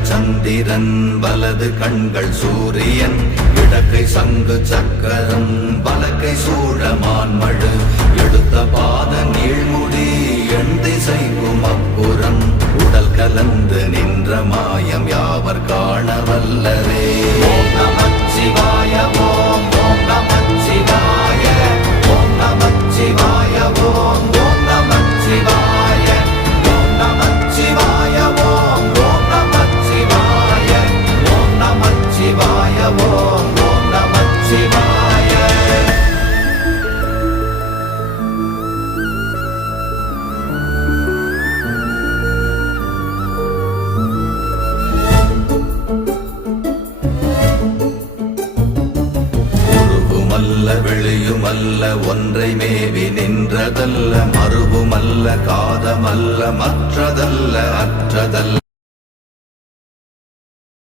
இடங்கள் சந்திரன் வலது கண்கள் சூரியன் இடக்கை சங்கு சக்கரம் வலக்கை சூழமான்மழு எடுத்த பாத நீழ்முடி எண் திசைக்கும் அப்புறம் உடல் கலந்து நின்ற மாயம் யாவர் காண வல்லரே. ஓம் நமச்சிவாய ஓம் ஓம் நமச்சிவாய ஓம் நமச்சிவாய ஓம் ஓம் நமச்சிவாய ஓம் நமச்சிவாய ஓம் ஓம் நமச்சிவாய ஓம் நமச்சிவாய ஓம் ஓம் நமச்சிவாய. வெளியுமல்ல ஒன்றை மேவி நின்றதல்ல மறுவுமல்ல காதமல்ல மற்றதல்ல அற்றதல்ல